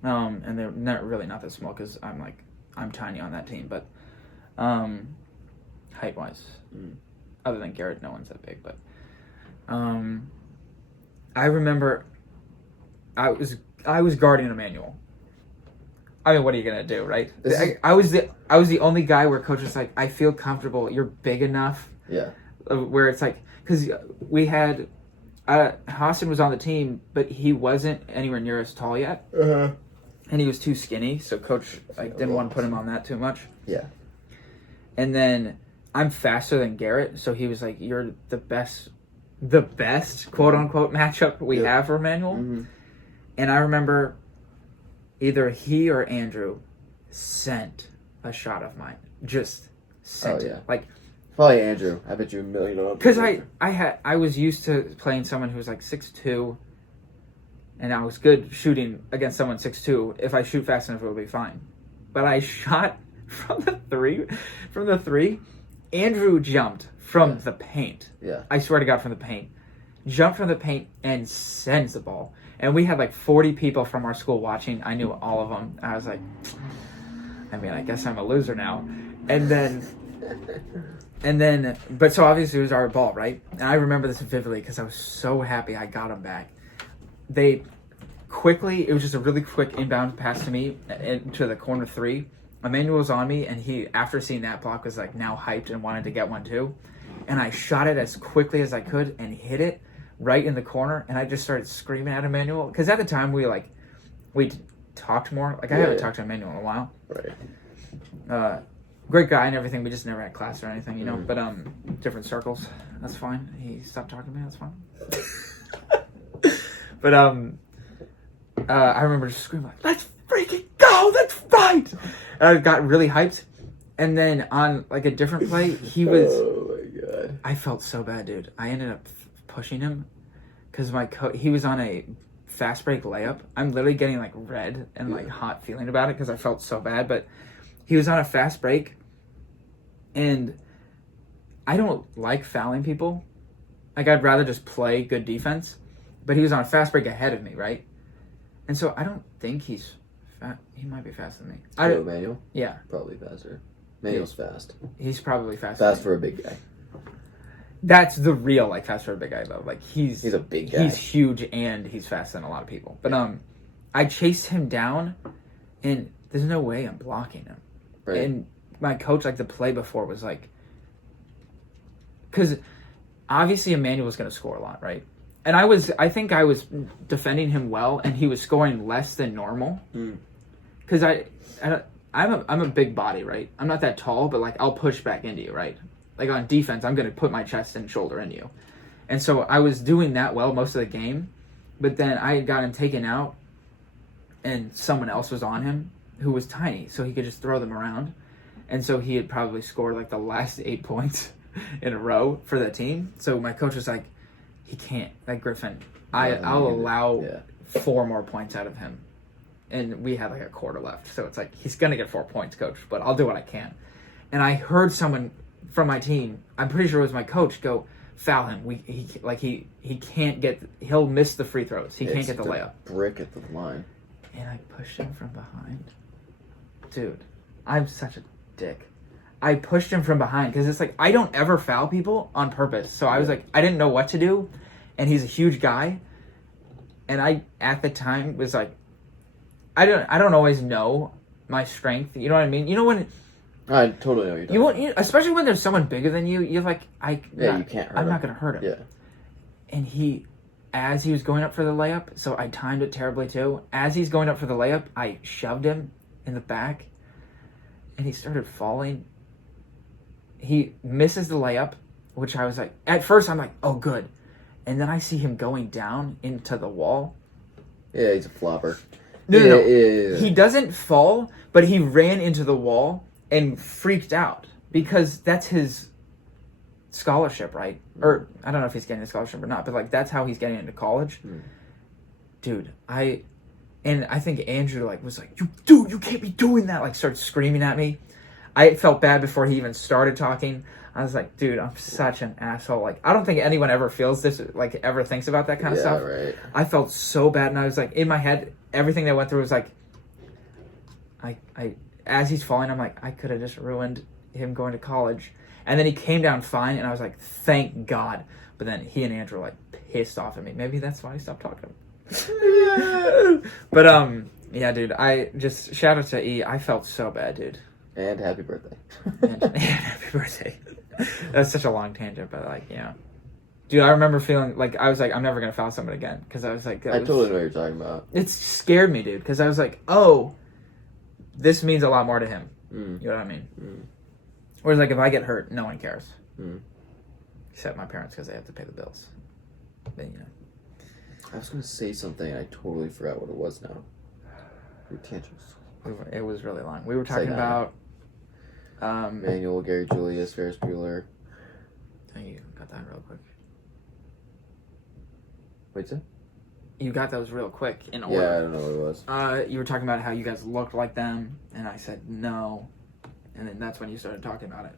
And they're not that small because I'm tiny on that team, but height wise, other than Garrett, no one's that big. But I remember I was guarding Emmanuel. I mean, what are you gonna do, right? I was the only guy where coach was like, I feel comfortable. You're big enough. Yeah. Where it's like, because we had Hassan was on the team, but he wasn't anywhere near as tall yet, and he was too skinny. So coach didn't want to put him on that too much. Yeah. And then I'm faster than Garrett, so he was like, "You're the best quote unquote matchup we have for Emmanuel." Mm-hmm. And I remember either he or Andrew sent a shot of mine. Just sent it. Like probably Andrew. I bet you $1 million. Because I was used to playing someone who was like 6'2", and I was good shooting against someone 6'2". If I shoot fast enough, it will be fine. But I shot from the three. Andrew jumped from the paint. Yeah. I swear to God, from the paint. Jumped from the paint and sends the ball. And we had like 40 people from our school watching. I knew all of them. I was like, I guess I'm a loser now. And then, but so obviously it was our ball, right? And I remember this vividly because I was so happy I got him back. It was just a really quick inbound pass to me into the corner 3. Emmanuel was on me, and he, after seeing that block, was like now hyped and wanted to get one too. And I shot it as quickly as I could and hit it right in the corner. And I just started screaming at Emmanuel because at the time we talked more. Like I haven't talked to Emmanuel in a while. Right. Great guy and everything. We just never had class or anything, you know. But different circles. That's fine. He stopped talking to me. That's fine. But I remember just screaming like, "Let's freaking go! That's right!" And I got really hyped. And then on like a different play, he was. Oh my God! I felt so bad, dude. I ended up pushing him, because he was on a fast break layup. I'm literally getting like red and like hot feeling about it because I felt so bad. But he was on a fast break, and I don't like fouling people. Like, I'd rather just play good defense. But he was on a fast break ahead of me, right? And so I don't think he's fast. He might be faster than me. Manuel? Yeah. Probably faster. Manuel's fast. He's probably faster. Fast for a big guy. That's the real, like, fast for a big guy, though. Like, he's a big guy. He's huge, and he's faster than a lot of people. But I chased him down, and there's no way I'm blocking him. Right. And my coach, like, the play before was like, because obviously Emmanuel was going to score a lot, right? And I think I was defending him well, and he was scoring less than normal. Because I'm a big body, right? I'm not that tall, but like I'll push back into you, right? Like on defense, I'm going to put my chest and shoulder into you. And so I was doing that well most of the game, but then I got him taken out, and someone else was on him who was tiny, so he could just throw them around. And so he had probably scored like the last 8 points in a row for the team. So my coach was like, he can't. Like, Griffin, I'll allow 4 more points out of him. And we had like a quarter left. So it's like, he's going to get 4 points, coach, but I'll do what I can. And I heard someone from my team, I'm pretty sure it was my coach, go, foul him. He can't get, he'll miss the free throws. He can't get the layup. Brick at the line. And I pushed him from behind. Dude, I'm such a dick. I pushed him from behind because it's like, I don't ever foul people on purpose. So I was like, I didn't know what to do. And he's a huge guy. And I, at the time, was like, I don't always know my strength. You know what I mean? You know when... I totally know what you're talking about. Especially when there's someone bigger than you, you're like, you can't hurt him. I'm not going to hurt him. Yeah. And as he was going up for the layup, so I timed it terribly too. As he's going up for the layup, I shoved him in the back, and he started falling. He misses the layup, which I was like, at first I'm like, oh, good. And then I see him going down into the wall. Yeah, he's a flopper. No. He doesn't fall, but he ran into the wall and freaked out because that's his scholarship, right? Or I don't know if he's getting a scholarship or not, but like that's how he's getting into college. Dude, I think Andrew was like, you can't be doing that. Like, started screaming at me. I felt bad before he even started talking. I was like, dude, I'm such an asshole. Like, I don't think anyone ever feels this, like, ever thinks about that kind of stuff. Right. I felt so bad, and I was like, in my head, everything that went through was like, as he's falling, I'm like, I could have just ruined him going to college. And then he came down fine, and I was like, thank God. But then he and Andrew were like pissed off at me. Maybe that's why I stopped talking to him. But yeah, dude, I just shout out to E. I felt so bad, dude. And happy birthday. and happy birthday. That's such a long tangent, but like, yeah. Dude, I remember feeling like I was like, I'm never gonna foul someone again because I was like, I totally know what you're talking about. It scared me, dude, because I was like, oh, this means a lot more to him. You know what I mean? Whereas like if I get hurt, no one cares, except my parents because they have to pay the bills. Then I was gonna say something and I totally forgot what it was now. Your tangents. It was really long. We were talking about Manuel, Gary Julius, Ferris Bueller. You got that real quick. Wait, sir? You got those real quick in order. Yeah, I don't know what it was. You were talking about how you guys looked like them, and I said no, and then that's when you started talking about it.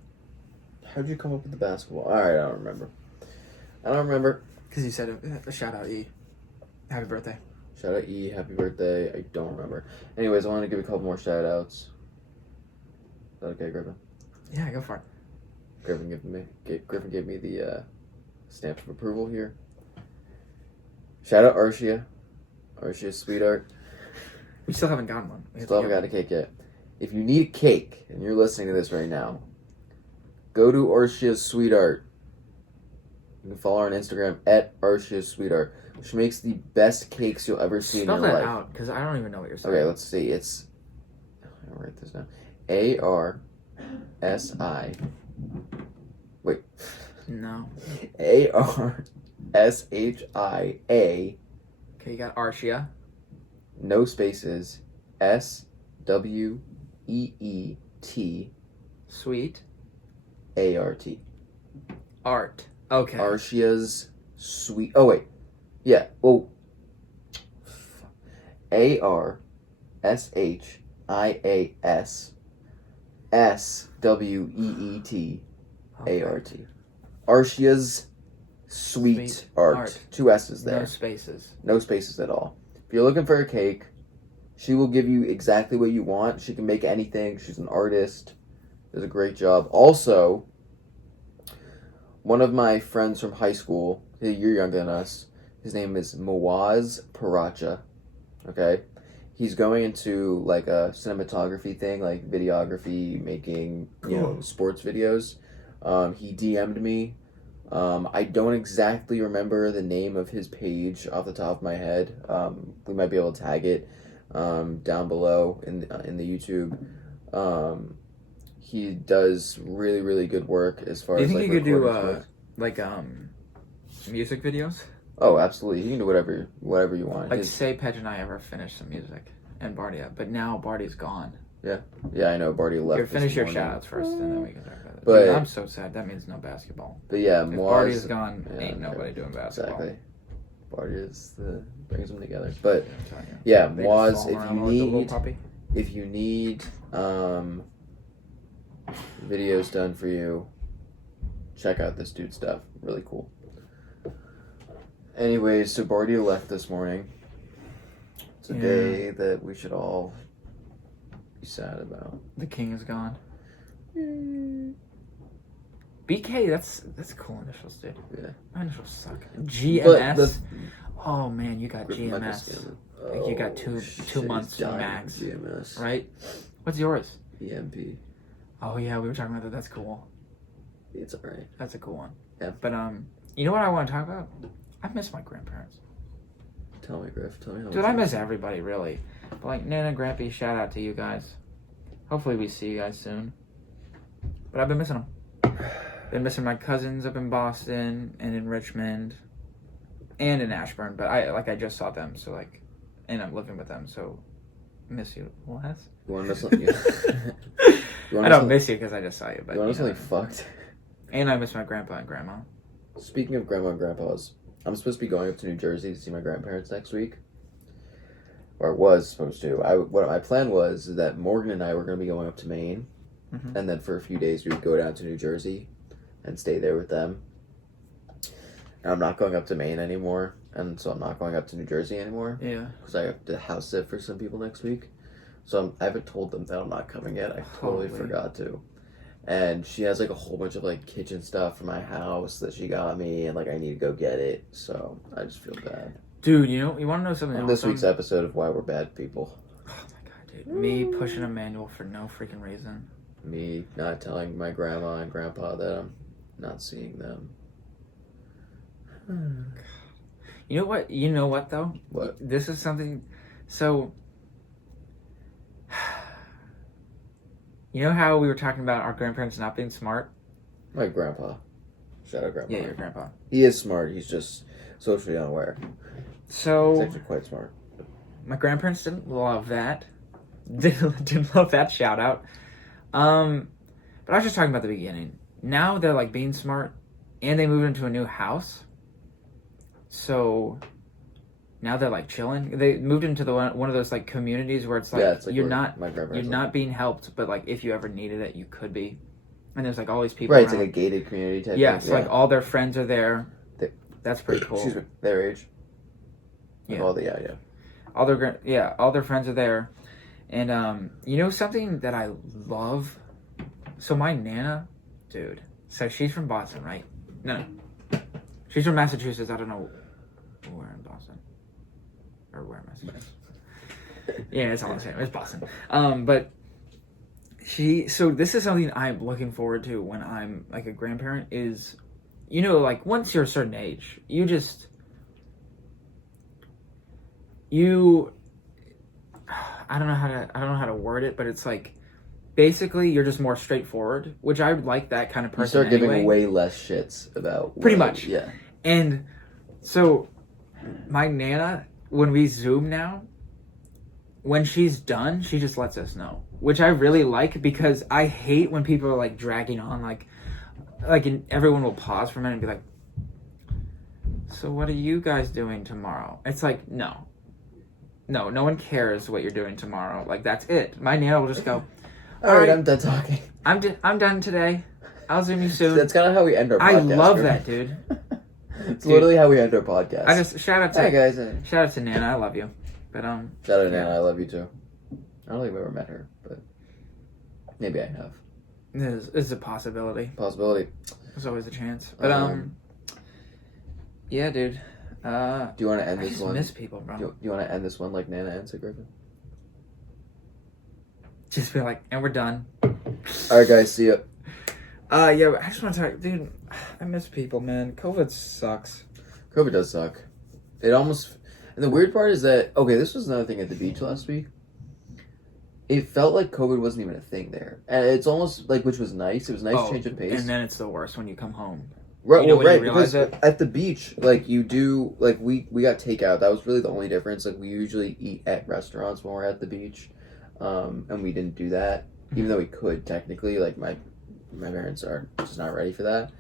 How'd you come up with the basketball? All right, I don't remember. Because you said a shout out E. Happy birthday. Shout out E. Happy birthday. I don't remember. Anyways, I want to give a couple more shout outs. Is that okay, Griffin? Yeah, go for it. Griffin gave me the stamp of approval here. Shout out Arshia. Arshia's sweetheart. We still haven't gotten one. Still haven't got a cake yet. If you need a cake and you're listening to this right now, go to Arshia's sweetheart. You can follow her on Instagram at Arshia's sweetheart. She makes the best cakes you'll ever see in your life. Spell that out, because I don't even know what you're saying. Okay, let's see. It's... I'll write this down. A-R-S-I... Wait. No. A-R-S-H-I-A... Okay, you got Arshia. No spaces. S-W-E-E-T... Sweet. A-R-T. Art. Okay. Arshia's sweet... Oh, wait. Yeah. Well, ARSHIASSWEETART. Arshia's Sweet Art. 2 S's there. No spaces. No spaces at all. If you're looking for a cake, she will give you exactly what you want. She can make anything. She's an artist. Does a great job. Also, one of my friends from high school, you're younger than us, his name is Mawaz Paracha. Okay? He's going into like a cinematography thing, like videography, making, sports videos. He DM'd me. I don't exactly remember the name of his page off the top of my head. We might be able to tag it down below in the YouTube. He does really, really good work as far as Do you think he could do work. music videos? Oh, absolutely. He can do whatever you want. Like, say Pedge and I ever finish some music, and Bardia, but now Bardia's gone. Yeah, I know. Bardia left. Here, finish your shout-outs first, and then we can talk about it. But dude, I'm so sad. That means no basketball. But yeah, if Bardia's gone, ain't nobody doing basketball. Exactly. Bardia's brings them together. But yeah, Moaz, if you need videos done for you, check out this dude's stuff. Really cool. Anyways, so Bardia left this morning. It's a day that we should all be sad about. The king is gone. BK, that's cool initials, dude. Yeah. My initials suck. GMS. Oh man, you got GMS. Like you got two months max. GMS. Right? What's yours? EMP. Oh yeah, we were talking about that. That's cool. It's alright. That's a cool one. Yeah. But you know what I want to talk about? I miss my grandparents. Tell me, Griff. Tell me how. Dude, I miss everybody really. But like Nana, Grampy, shout out to you guys. Hopefully we see you guys soon. But I've been missing them. Been missing my cousins up in Boston and in Richmond and in Ashburn. But I just saw them, so like, and I'm living with them, so miss you less. You want to miss something? I don't miss you because I just saw you. But you want something fucked? And I miss my grandpa and grandma. Speaking of grandma and grandpas, I'm supposed to be going up to New Jersey to see my grandparents next week. Or was supposed to. What my plan was is that Morgan and I were going to be going up to Maine, and then for a few days we would go down to New Jersey and stay there with them. And I'm not going up to Maine anymore, and so I'm not going up to New Jersey anymore. Yeah. Because I have to house sit for some people next week. So I haven't told them that I'm not coming yet. I totally forgot to. And she has like a whole bunch of like kitchen stuff for my house that she got me, and like I need to go get it. So I just feel bad. Dude, you want to know something? On this week's episode of Why We're Bad People. Oh my god, dude! Me pushing a manual for no freaking reason. Me not telling my grandma and grandpa that I'm not seeing them. You know what? You know what though? What? This is something. So. You know how we were talking about our grandparents not being smart? My grandpa. Shout out grandpa. Yeah, your grandpa. He is smart. He's just socially unaware. So he's actually quite smart. My grandparents didn't love that. Didn't love that shout out. But I was just talking about the beginning. Now they're like being smart, and they moved into a new house. So now they're like chilling. They moved into one of those like communities where it's like, you're not being helped, but like if you ever needed it, you could be. And there's like all these people. Right, it's like a gated community type. Yeah, so like all their friends are there. That's pretty cool. Excuse me, their age. Yeah. All their friends are there, and you know something that I love. So my Nana, dude. So she's from Boston, right? No, she's from Massachusetts. I don't know where in Boston. Or where in Massachusetts. Yeah, it's all the same. It's Boston. But so this is something I'm looking forward to when I'm like a grandparent is, you know, like once you're a certain age, I don't know how to word it, but it's like basically you're just more straightforward, which I like that kind of person. You start giving way less shits about pretty much. Yeah. And so my Nana, when we Zoom now, when she's done, she just lets us know, which I really like because I hate when people are like dragging on, like everyone will pause for a minute and be like, so what are you guys doing tomorrow? It's like, no one cares what you're doing tomorrow. Like, that's it. My Nana will just go, all right, I'm done talking. I'm done today. I'll Zoom you soon. That's kind of how we end our podcast. I love that, dude. It's literally how we end our podcast. I just shout out to hey guys. Shout out to Nana. I love you. But shout out to Nana. I love you too. I don't think I've ever met her, but maybe I have. This is a possibility. Possibility. There's always a chance. But yeah, dude. Do you want to end this one? I miss people, bro. Do you want to end this one like Nana ends it, Griffin? Just be like, and we're done. All right, guys. See ya. Yeah, I just want to talk, dude. I miss people, man. COVID sucks. COVID does suck. It almost, and the weird part is that this was another thing at the beach last week. It felt like COVID wasn't even a thing there, and it's almost like, which was nice. It was a nice change of pace. And then it's the worst when you come home. Right, because at the beach, like, you do, like, we got takeout. That was really the only difference. Like, we usually eat at restaurants when we're at the beach, and we didn't do that, even though we could technically. Like, my parents are just not ready for that.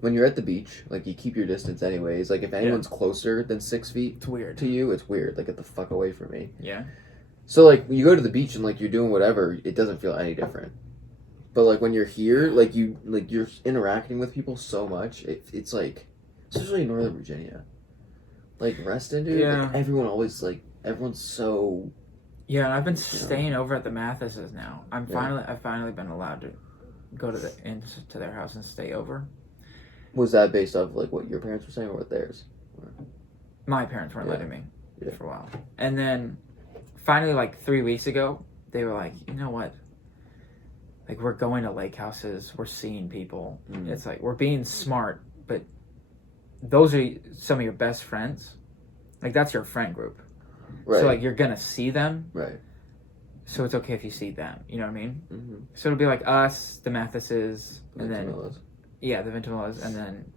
When you're at the beach, like, you keep your distance anyways. Like, if anyone's closer than 6 feet it's weird to you, it's weird. Like, get the fuck away from me. Yeah. So, like, when you go to the beach and, like, you're doing whatever, it doesn't feel any different. But, like, when you're here, like, you're interacting with people so much, it's, like, especially in Northern Virginia. Like, Reston, dude, like, everyone's so... Yeah, and I've been staying over at the Mathises now. I've finally been allowed to go into their house and stay over. Was that based off, like, what your parents were saying or what theirs? My parents weren't letting me for a while. And then, finally, like, 3 weeks ago, they were like, you know what? Like, we're going to lake houses. We're seeing people. Mm-hmm. It's like, we're being smart, but those are some of your best friends. Like, that's your friend group. Right. So, like, you're going to see them. Right. So it's okay if you see them. You know what I mean? Mm-hmm. So it'll be like us, the Mathises, and then... Vintimillas. Yeah, the Vintimillas, and then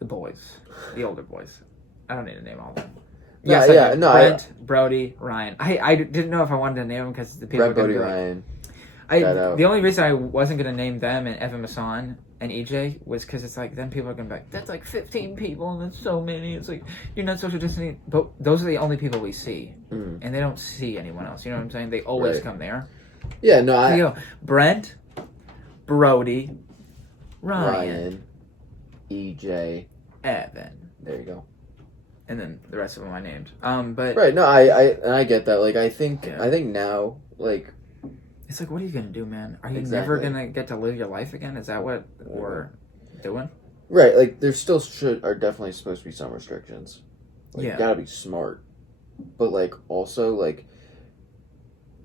the boys. The older boys. I don't need to name all of them. Brent, Brody, Ryan. I didn't know if I wanted to name them because the people Brent, Brody, Ryan. The only reason I wasn't going to name them and Evan Masson and EJ was because it's like, then people are going to be like, that's like 15 people and that's so many. It's like, you're not social distancing. But those are the only people we see. Mm. And they don't see anyone else. You know what I'm saying? They always come there. Yeah, no, Brent, Brody, Ryan, EJ, Evan. There you go. And then the rest of them I named. But right, no, I get that. Like, I think now, like, it's like, what are you gonna do, man? Are you never gonna get to live your life again? Is that what we're doing? Right, like, there still are definitely supposed to be some restrictions. Like, you gotta be smart, but like, also, like,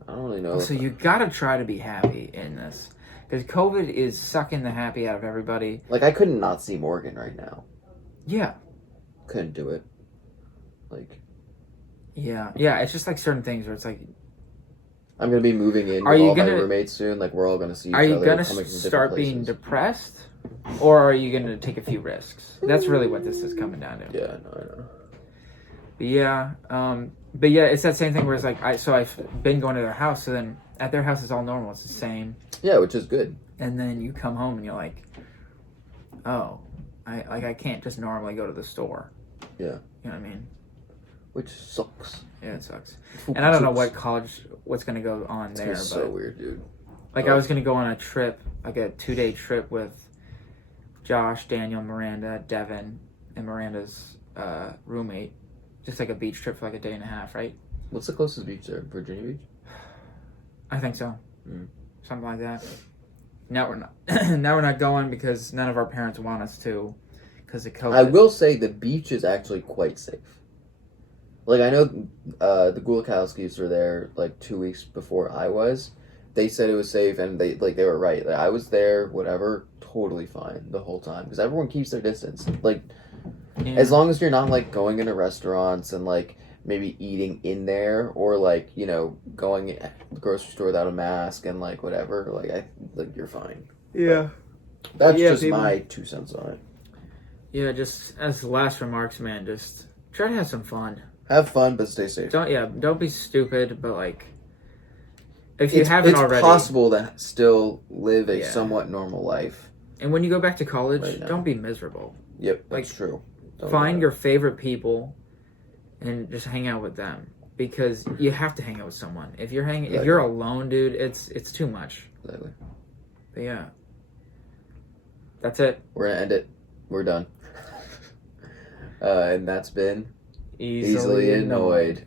I don't really know. So you gotta try to be happy in this, because COVID is sucking the happy out of everybody. Like, I couldn't not see Morgan right now. Yeah, couldn't do it. Like, yeah, it's just like certain things where it's like, I'm gonna be moving in with all my roommates soon. Like, we're all gonna see each other. Are you gonna start being depressed, or are you gonna take a few risks? That's really what this is coming down to. Yeah, no, I know. But yeah, it's that same thing where it's like, I've been going to their house, so then at their house it's all normal. It's the same. Yeah, which is good. And then you come home and you're like, oh, I can't just normally go to the store. Yeah. You know what I mean? Which sucks. Yeah, it sucks. And I don't know what's going to go on there. It's so weird, dude. Like, I was going to go on a trip, like a 2-day trip with Josh, Daniel, Miranda, Devin, and Miranda's roommate. Just like a beach trip for like a day and a half, right? What's the closest beach there? Virginia Beach? I think so. Something like that. Now we're not. Now we're not going because none of our parents want us to because of COVID. I will say the beach is actually quite safe. Like, I know the Gulikowskis were there like 2 weeks before I was. They said it was safe, and they were right. Like, I was there, whatever, totally fine the whole time because everyone keeps their distance. Like, as long as you're not like going into restaurants and like maybe eating in there or like, you know, going to the grocery store without a mask and like whatever, like you're fine. Yeah, that's just my 2 cents on it. Yeah, just as last remarks, man, just try to have some fun. Have fun, but stay safe. Don't be stupid, but like, if you haven't already, it's possible to still live a somewhat normal life. And when you go back to college, Right now. don't be miserable. Yep, that's true. Find your favorite people and just hang out with them. Because you have to hang out with someone. If you're if you're alone, dude, it's too much. Exactly. But yeah. That's it. We're gonna end it. We're done. And that's been Easily Annoyed.